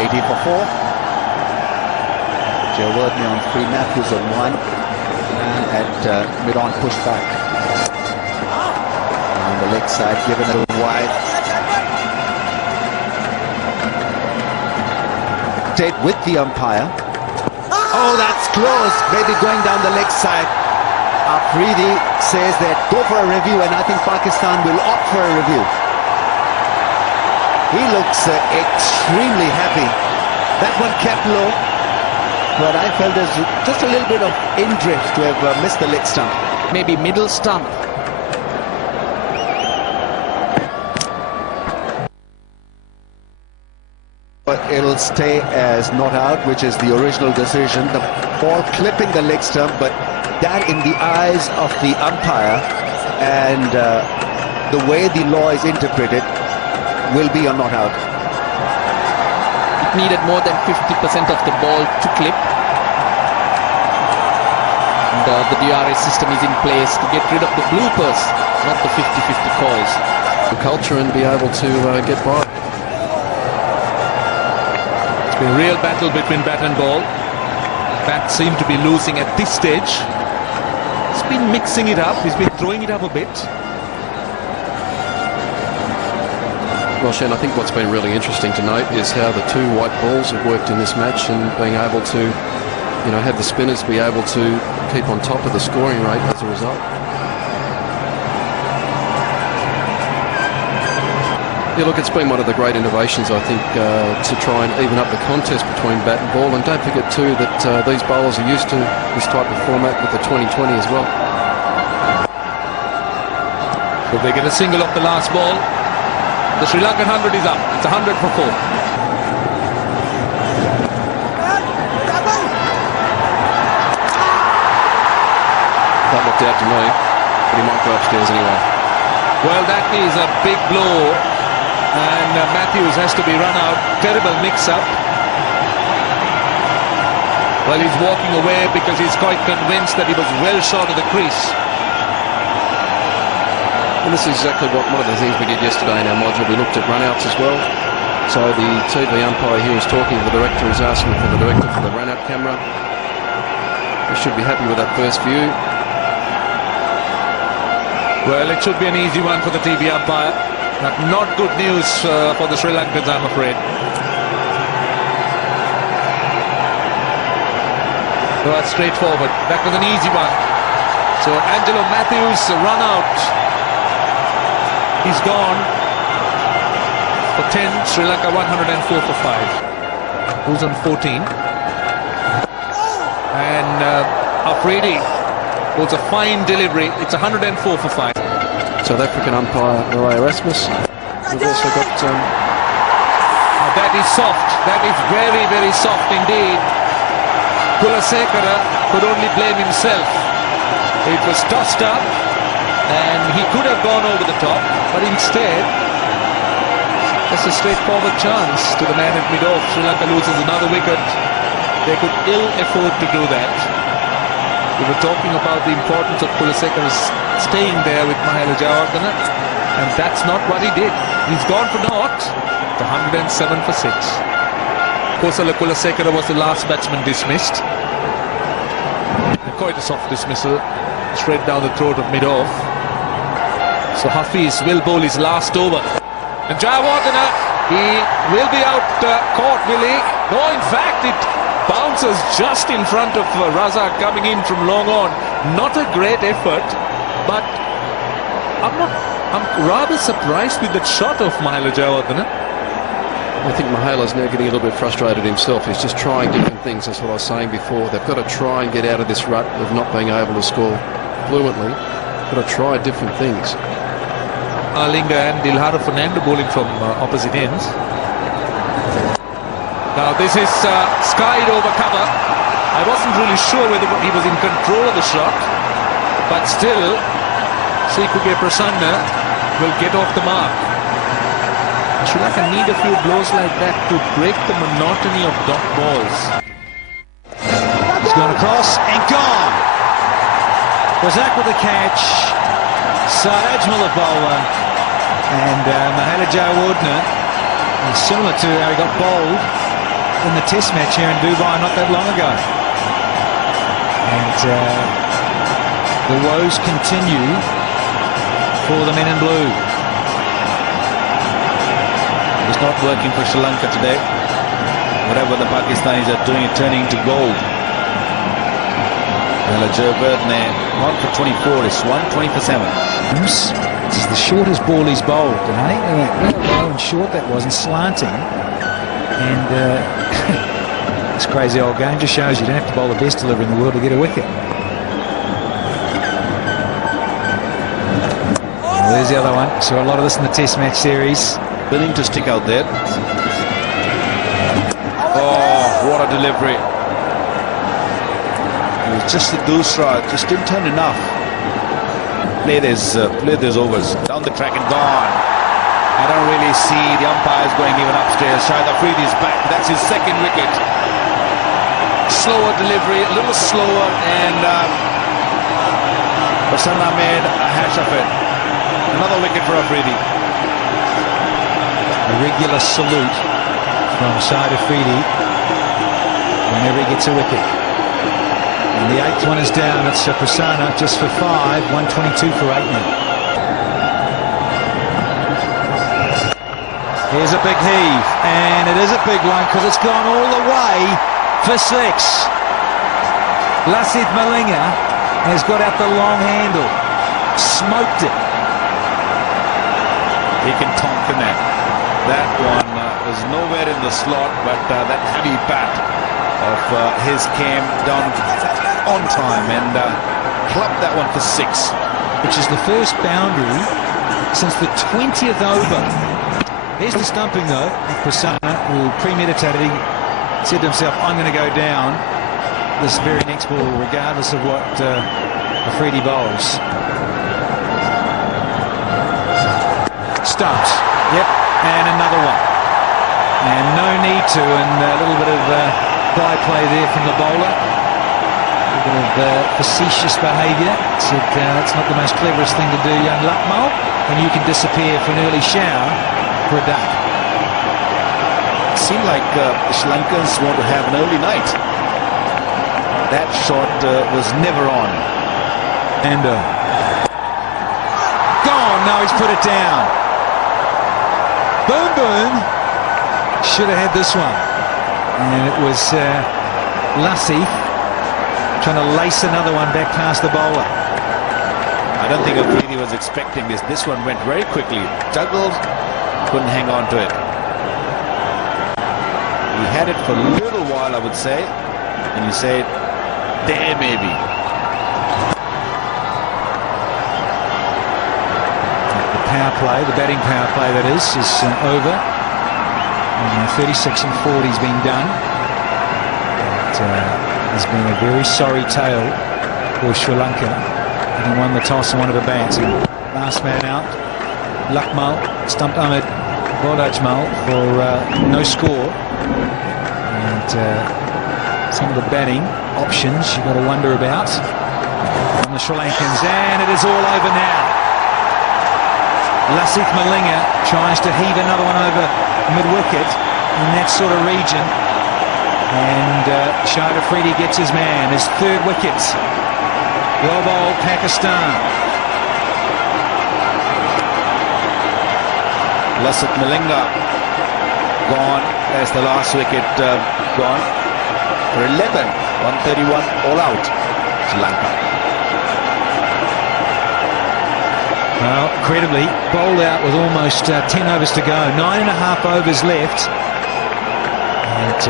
80 for 4. Jawardene on 3, Matthews on 1, and at mid-on pushback. On the leg side, given it wide. Stayed with the umpire. Oh, that's close. Maybe going down the leg side. Afridi says that go for a review, and I think Pakistan will opt for a review. He looks extremely happy. That one kept low, but I felt there's just a little bit of in-drift to have missed the leg stump. Maybe middle stump. But it'll stay as not out, which is the original decision. The ball clipping the leg stump, but that in the eyes of the umpire and the way the law is interpreted will be a not out. It needed more than 50% of the ball to clip. And the DRS system is in place to get rid of the bloopers, not the 50-50 calls. The culture and be able to get by. It's been a real battle between bat and ball. Bat seemed to be losing at this stage. He's been mixing it up, he's been throwing it up a bit. Well, Shen, I think what's been really interesting to note is how the two white balls have worked in this match, and being able to, you know, have the spinners be able to keep on top of the scoring rate as a result. Yeah, look, it's been one of the great innovations, I think, to try and even up the contest between bat and ball. And don't forget, too, that these bowlers are used to this type of format with the 20-20 as well. So they get a single off the last ball. The Sri Lankan 100 is up. It's 100 for 4. That looked out to me, but he might go upstairs anyway. Well, that is a big blow, and Matthews has to be run out. Terrible mix-up. Well, he's walking away because he's quite convinced that he was well short of the crease. And this is exactly one of the things we did yesterday in our module. We looked at run-outs as well. So the TV umpire here is talking to the director, is asking for the director for the run-out camera. We should be happy with that first view. Well, it should be an easy one for the TV umpire. But not good news for the Sri Lankans, I'm afraid. So that's straightforward. That was an easy one. So Angelo Matthews run out. He's gone for 10, Sri Lanka 104 for 5. Who's on 14? And Afridi holds a fine delivery. It's 104 for 5. South African umpire Maria Erasmus. We've also got... that is soft. That is very, very soft indeed. Kulasekara could only blame himself. It was tossed up, and he could have gone over the top, but instead, just a straightforward chance to the man at mid-off. Sri Lanka loses another wicket. They could ill afford to do that. We were talking about the importance of Kulasekara staying there with Mahela Jayawardene, and that's not what he did. He's gone for naught. The 107 for 6. Kosala Kulasekara was the last batsman dismissed. And quite a soft dismissal, straight down the throat of mid-off. So Hafiz will bowl his last over. And Jayawardene, he will be out caught, will he? No, in fact, it bounces just in front of Razak coming in from long on. Not a great effort, but I'm rather surprised with that shot of Mahela Jayawardene. I think Mahela's now getting a little bit frustrated himself. He's just trying different things. That's what I was saying before. They've got to try and get out of this rut of not being able to score fluently. Got to try different things. Linga and Dilhara Fernando bowling from opposite ends. Now this is skied over cover. I wasn't really sure whether he was in control of the shot, but still Srikuge Prasanna will get off the mark. Sri Lanka need a few blows like that to break the monotony of dot balls. He's gone across and gone. Razak with the catch. Sarajmal the bowler. And Mahela Jayawardene is similar to how he got bowled. in the test match here in Dubai not that long ago. And the woes continue for the men in blue. It's not working for Sri Lanka today. Whatever the Pakistanis are doing, it turning into gold. Joe Birdne, 1 for 24, it's 120 for 7. This is the shortest ball he's bowled, and I think how low and short that was, and slanting. And this crazy old game just shows you don't have to bowl the best delivery in the world to get a wicket. Well, there's the other one. Saw a lot of this in the Test match series. Willing to stick out there. Oh, what a delivery. It was just the doosra, just didn't turn enough. Play these overs. Down the track and gone. I don't really see the umpires going even upstairs. Shahid Afridi's back. That's his second wicket. Slower delivery, a little slower, and Basanna made a hash of it. Another wicket for Afridi. A regular salute from Shahid Afridi whenever he gets a wicket. And the 8th one is down. It's Prasanna just for 5, 122 for 8 now. Here's a big heave, and it is a big one because it's gone all the way for 6. Lasith Malinga has got out the long handle, smoked it. He can tonk in that. That one was nowhere in the slot, but that heavy bat of his came down on time and clubbed that one for 6. Which is the first boundary since the 20th over. Here's the stumping though. Prasanna, who premeditated, he said to himself, I'm going to go down this very next ball regardless of what Afridi bowls. Stumped. Yep, and another one. And no need to, and a little bit of byplay there from the bowler. A little bit of facetious behaviour. Said that's not the most cleverest thing to do, young Lucknow, and you can disappear for an early shower for a duck. It seemed like Sri Lankans want to have an early night. That shot was never on. And gone. No, he's put it down. Boom, boom. Should have had this one. And it was Lasith trying to lace another one back past the bowler. I don't think Afridi was expecting this. This one went very quickly. Juggled, couldn't hang on to it. He had it for a little while, I would say. And you say, there maybe. The power play, the batting power play that is over. And 36 and 40's been done. It has been a very sorry tale for Sri Lanka, having won the toss and wanted to bat. Last man out, Lucknow stumped Ahmed Bodajmal for no score. And some of the batting options you've got to wonder about from the Sri Lankans. And it is all over now. Lasith Malinga tries to heave another one over mid-wicket in that sort of region. And Shahid Afridi gets his man, his 3rd wicket. Well bowled, Pakistan. Lasith Malinga gone as the last wicket gone for 11. 131 all out, Sri Lanka. Well, incredibly, bowled out with almost 10 overs to go. 9.5 overs left. And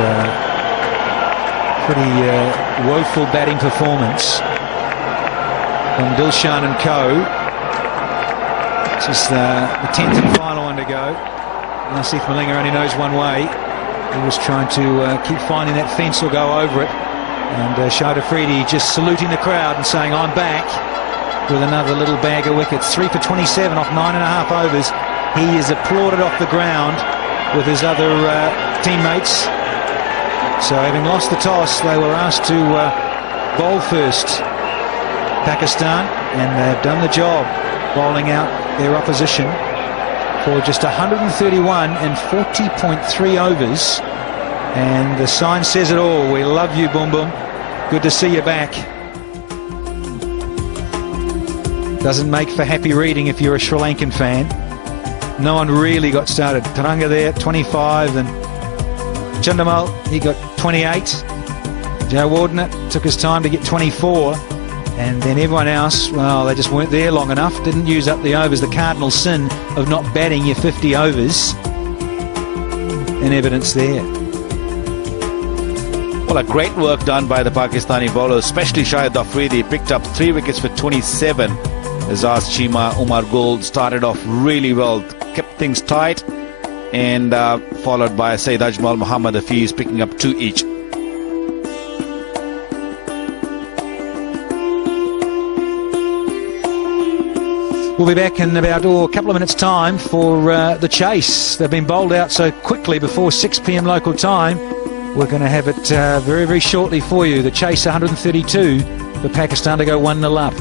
pretty woeful batting performance from Dilshan and co. This is the 10th and final one to go. Lasith Malinga only knows one way. He was trying to keep finding that fence or go over it. And Shahid Afridi just saluting the crowd and saying, I'm back, with another little bag of wickets. 3 for 27 off 9.5 overs. He is applauded off the ground with his other teammates. So having lost the toss, they were asked to bowl first, Pakistan, and they've done the job, bowling out their opposition for just 131 and 40.3 overs And the sign says it all. We love you, Boom Boom. Good to see you back. Doesn't make for happy reading if you're a Sri Lankan fan. No one really got started. Taranga there, 25, and Chandamal, he got 28. Joe Wardenett took his time to get 24. And then everyone else, well, they just weren't there long enough. Didn't use up the overs. The cardinal sin of not batting your 50 overs. In evidence there. Well, a great work done by the Pakistani bowlers, especially Shahid Afridi. Picked up 3 wickets for 27. Azaz Chima, Umar Gold started off really well, kept things tight, and followed by Saeed Ajmal, Muhammad Hafiz picking up 2 each. We'll be back in about a couple of minutes' time for the chase. They've been bowled out so quickly before 6 p.m. local time. We're going to have it very, very shortly for you. The chase 132 for Pakistan to go 1-0 up.